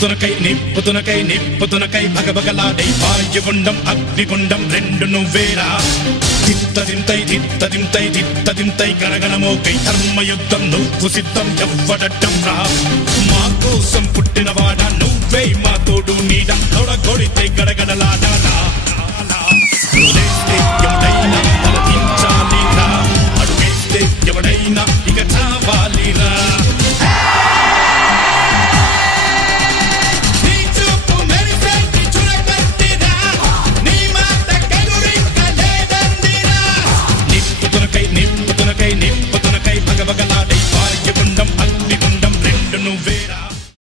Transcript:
నిప్పుతునకై భగభగలాడై వాయుగుండం అగ్నిగుండం రెండు నువ్వేరా తిత్తదింతై గణగణమోకై ధర్మయుద్ధం నువ్వు సిద్ధం ఎవ్వడట్టం రా మా కోసం పుట్టినవాడా నువ్వే మా తోడు నీడ తొడగొడితే గడగడలాడారా